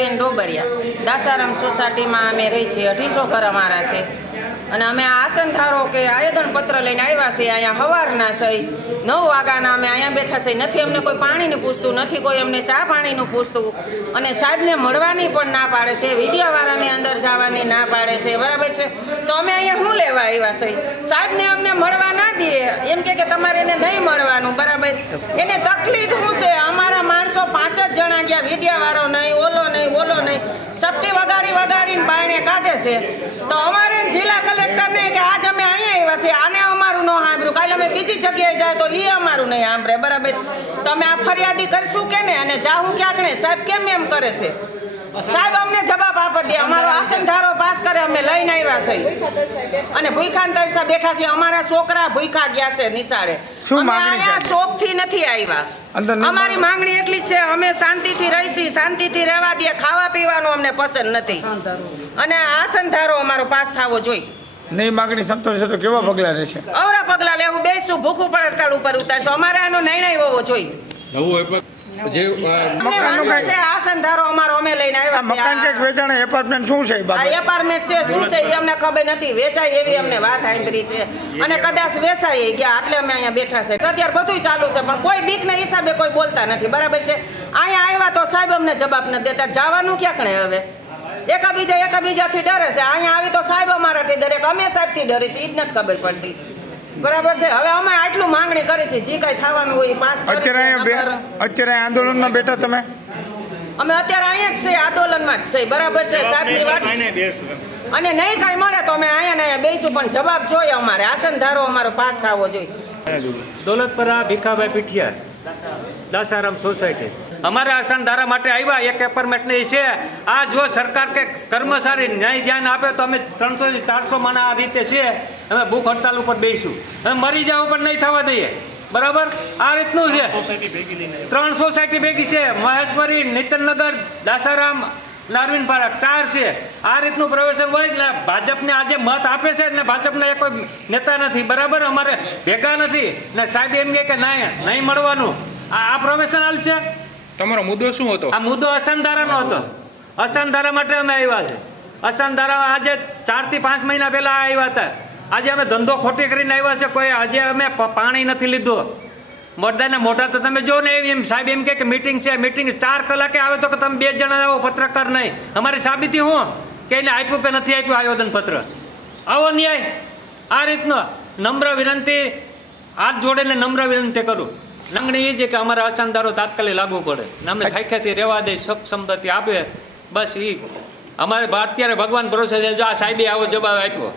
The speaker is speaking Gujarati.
રમાબેન ડોબરિયા દાસારામ સોસાયટીમાં અમે રહી છીએ 250 ઘર અમારા છે અને અમે આ આસનધારો કે આવેદનપત્ર લઈને આવ્યા છીએ અહીંયા સવારના છે 9 વાગ્યાના અમે અહીંયા બેઠા છે નથી અમને કોઈ પાણીનું પૂછતું નથી કોઈ અમને ચા પાણીનું પૂછતું અને સાહેબને મળવાની પણ ના પાડે છે વિડીયોવાળાની અંદર જવાની ના પાડે છે બરાબર છે તો અમે અહીંયા શું લેવા આવ્યા છે સાહેબને અમને મળવા ના દે એમ કે તમારે એને નહીં મળવાનું બરાબર એને તકલીફ શું છે અમારા માણસો 5 જ જણા ગયા વિડીયોવાળો નહીં ઓલો નહીં સપટી વગાડીને બાયણે કાઢે છે તો અમારે જિલ્લા કલેક્ટરને કે આજ અમે અહીંયા આવ્યા છીએ આને અમારું ન સાંભળ્યું કાલે અમે બીજી જગ્યાએ જાય તો એ અમારું નહીં સાંભળે બરાબર તો અમે આ ફરિયાદી કરશું કે ને અને જાવું ક્યાંક ને સાહેબ કેમ એમ કરે છે સાહેબ અમને જવાબ આપી દે અમારો આસનધારો પાસ કરે અમે લઈને આવ્યા છીએ અને ભૂખાન તરસા બેઠા છે અમારા છોકરા ભૂખા ગયા છે નિશાળે અમે અહીંયા શોખથી નથી આવ્યા અમારી માંગણી એટલી જ છે અમે શાંતિથી રહીશી શાંતિથી રહેવા દે ખાવા પીવાનું અમને પસંદ નથી અને આસનધારો અમારો પાસ થવો જોઈએ નહીં માંગણી સંતોષ તો કેવા પગલાં રહેશે અવરા પગલાં લેવું બેસું ભૂખું પણ હડતાળ ઉપર ઉતારશું અમારે આનો નિર્ણય હોવો જોઈએ આસનધારો અમારો અમે લઈને આવ્યા મકાન કે વેચાણ એપાર્ટમેન્ટ શું છે એપાર્ટમેન્ટ છે શું છે એ અમને ખબર નથી વેચાય એવી અમને વાત સાંભળી છે અને કદાચ વેચાઈ ગયા એટલે અમે અહીંયા બેઠા છે અત્યારે બધું ચાલુ છે પણ કોઈ બીકના હિસાબે કોઈ બોલતા નથી બરાબર છે અહીંયા આવ્યા તો સાહેબ અમને જવાબ નથી દેતા જવાનું ક્યાં કણે હવે એકાબીજાથી ડરે છે અહીંયા આવી તો સાહેબ અમારાથી ડરે અમે સાહેબથી ડરી છે એ જ નથી ખબર પડતી બરાબર છે હવે અમે આટલું માંગણી કરી છે જે કઈ થવાનું હોય પાસ અત્યારે આંદોલનમાં બેઠા તમે અમે અત્યારે અહીંયા જ છે આંદોલનમાં જ છે બરાબર છે સાહેબની વાત અને નહીં કાંઈ મળે તો અમે અહીંયા બેસું પણ જવાબ જોઈએ અમારે આસનધારો અમારો પાસ થવો જોઈએ દોલતપરા ભીખાભાઈ પીઠિયા દાસારામ સોસાયટી અમારા આસનધારા માટે આવ્યા એક એપાર્ટમેન્ટની છે આ જો સરકાર કે કર્મચારી ન્યાય ધ્યાન આપે તો અમે 300 થી 400 માણા આ રીતે છે અમે ભૂખ હડતાલ ઉપર બેસીશું અમે મરી જાવ પણ નહીં થવા દઈએ બરાબર આ રીતનું છે 3 સોસાયટી ભેગી છે મહેશપરી નીતનનગર દાસારામ નારવીન પાર્ક 4 છે આ રીતનું પ્રવેશન હોય એટલે ભાજપને આજે મત આપે છે ને ભાજપના કોઈ નેતા નથી બરાબર અમારે ભેગા નથી ને સાહેબ એમ કે નહીં મળવાનું આ પ્રોફેશનલ છે તમારો મુદ્દો શું હતો આ મુદ્દો અસનધારાનો હતો અસનધારા માટે અમે આવ્યા છે અસનધારા આજે 4 થી 5 મહિના પહેલા આવ્યા હતા આજે અમે ધંધો ખોટી કરીને આવ્યા છે કોઈ આજે અમે પાણી નથી લીધું મોઢાના મોઢા તો તમે જો ને એમ સાહેબ એમ કે મીટિંગ છે મીટિંગ 4 કલાકે આવે તો કે તમે 2 જણા આવો પત્રકાર નહીં અમારી સાબિતી હું કે એને આપ્યું કે નથી આપ્યું આવેદનપત્ર આવો ન્યાય આ રીતનો નમ્ર વિનંતી હાથ જોડીને નમ્ર વિનંતી કરું માંગણી એ છે કે અમારા અસનધારો તાત્કાલિક લાગુ પડે અમે ખાઈખાથી રહેવા દે સુખ સંપત્તિ આપે બસ એ અમારે અત્યારે ભગવાન ભરોસે જો આ સાહેબે આવો જવાબ આપ્યો